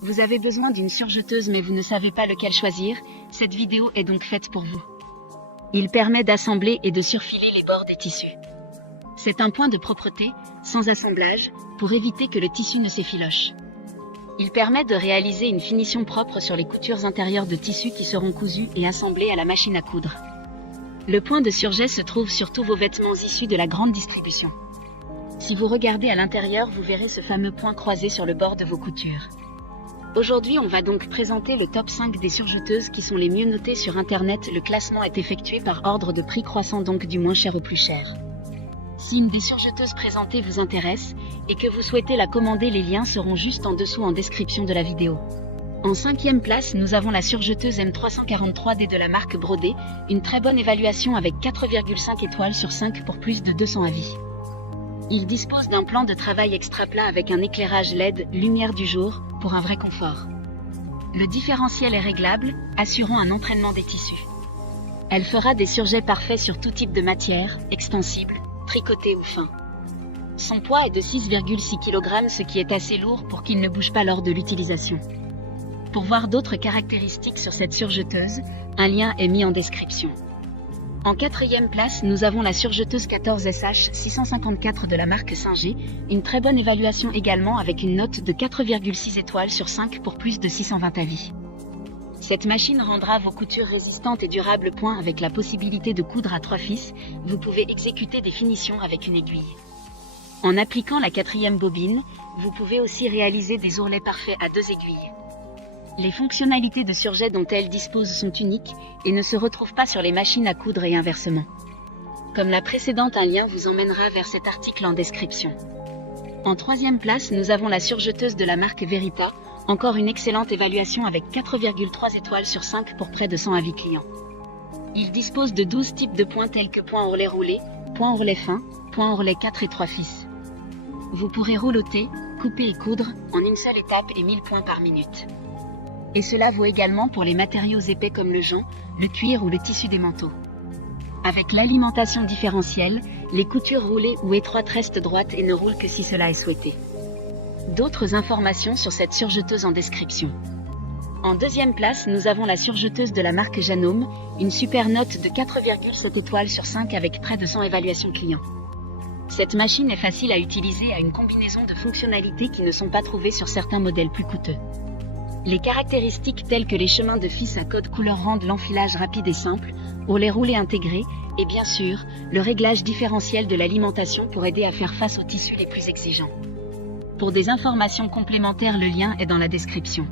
Vous avez besoin d'une surjeteuse mais vous ne savez pas lequel choisir, cette vidéo est donc faite pour vous. Il permet d'assembler et de surfiler les bords des tissus. C'est un point de propreté, sans assemblage, pour éviter que le tissu ne s'effiloche. Il permet de réaliser une finition propre sur les coutures intérieures de tissus qui seront cousues et assemblées à la machine à coudre. Le point de surjet se trouve sur tous vos vêtements issus de la grande distribution. Si vous regardez à l'intérieur, vous verrez ce fameux point croisé sur le bord de vos coutures. Aujourd'hui, on va donc présenter le top 5 des surjeteuses qui sont les mieux notées sur Internet. Le classement est effectué par ordre de prix croissant, donc du moins cher au plus cher. Si une des surjeteuses présentées vous intéresse et que vous souhaitez la commander, les liens seront juste en dessous en description de la vidéo. En 5e place, nous avons la surjeteuse M343D de la marque Brodé, une très bonne évaluation avec 4,5 étoiles sur 5 pour plus de 200 avis. Il dispose d'un plan de travail extra plat avec un éclairage LED, lumière du jour, pour un vrai confort. Le différentiel est réglable, assurant un entraînement des tissus. Elle fera des surjets parfaits sur tout type de matière, extensible, tricoté ou fin. Son poids est de 6,6 kg, ce qui est assez lourd pour qu'il ne bouge pas lors de l'utilisation. Pour voir d'autres caractéristiques sur cette surjeteuse, un lien est mis en description. En 4e place, nous avons la surjeteuse 14SH 654 de la marque Singer, une très bonne évaluation également avec une note de 4,6 étoiles sur 5 pour plus de 620 avis. Cette machine rendra vos coutures résistantes et durables. Avec la possibilité de coudre à 3 fils, vous pouvez exécuter des finitions avec une aiguille. En appliquant la 4e bobine, vous pouvez aussi réaliser des ourlets parfaits à 2 aiguilles. Les fonctionnalités de surjet dont elle dispose sont uniques et ne se retrouvent pas sur les machines à coudre et inversement. Comme la précédente, un lien vous emmènera vers cet article en description. En 3e place, nous avons la surjeteuse de la marque Verita, encore une excellente évaluation avec 4,3 étoiles sur 5 pour près de 100 avis clients. Il dispose de 12 types de points tels que point ourlet roulé, point ourlet fin, point ourlet 4 et 3 fils. Vous pourrez rouloter, couper et coudre en une seule étape et 1000 points par minute. Et cela vaut également pour les matériaux épais comme le jonc, le cuir ou le tissu des manteaux. Avec l'alimentation différentielle, les coutures roulées ou étroites restent droites et ne roulent que si cela est souhaité. D'autres informations sur cette surjeteuse en description. En 2e place, nous avons la surjeteuse de la marque Janome, une super note de 4,7 étoiles sur 5 avec près de 100 évaluations clients. Cette machine est facile à utiliser, à une combinaison de fonctionnalités qui ne sont pas trouvées sur certains modèles plus coûteux. Les caractéristiques telles que les chemins de fils à code couleur rendent l'enfilage rapide et simple, ourlets roulés intégrés, et bien sûr, le réglage différentiel de l'alimentation pour aider à faire face aux tissus les plus exigeants. Pour des informations complémentaires, le lien est dans la description.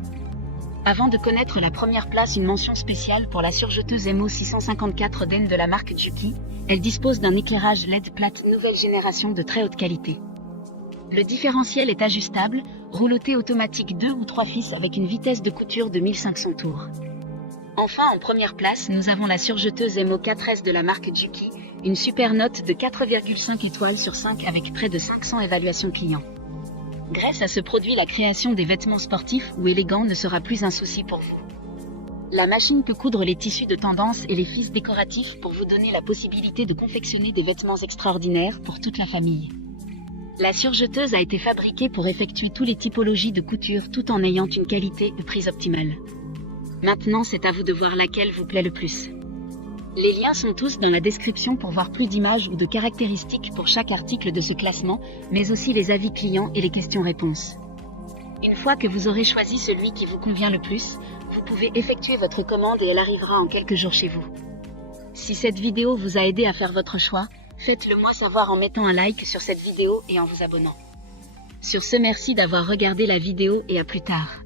Avant de connaître la première place, une mention spéciale pour la surjeteuse MO 654D de la marque Juki. Elle dispose d'un éclairage LED plate nouvelle génération de très haute qualité. Le différentiel est ajustable, rouloté automatique 2 ou 3 fils avec une vitesse de couture de 1500 tours. Enfin, en première place, nous avons la surjeteuse MO4S de la marque Juki, une super note de 4,5 étoiles sur 5 avec près de 500 évaluations clients. Grâce à ce produit, la création des vêtements sportifs ou élégants ne sera plus un souci pour vous. La machine peut coudre les tissus de tendance et les fils décoratifs pour vous donner la possibilité de confectionner des vêtements extraordinaires pour toute la famille. La surjeteuse a été fabriquée pour effectuer toutes les typologies de couture tout en ayant une qualité et prise optimale. Maintenant, c'est à vous de voir laquelle vous plaît le plus. Les liens sont tous dans la description pour voir plus d'images ou de caractéristiques pour chaque article de ce classement, mais aussi les avis clients et les questions-réponses. Une fois que vous aurez choisi celui qui vous convient le plus, vous pouvez effectuer votre commande et elle arrivera en quelques jours chez vous. Si cette vidéo vous a aidé à faire votre choix, faites-le moi savoir en mettant un like sur cette vidéo et en vous abonnant. Sur ce, merci d'avoir regardé la vidéo et à plus tard.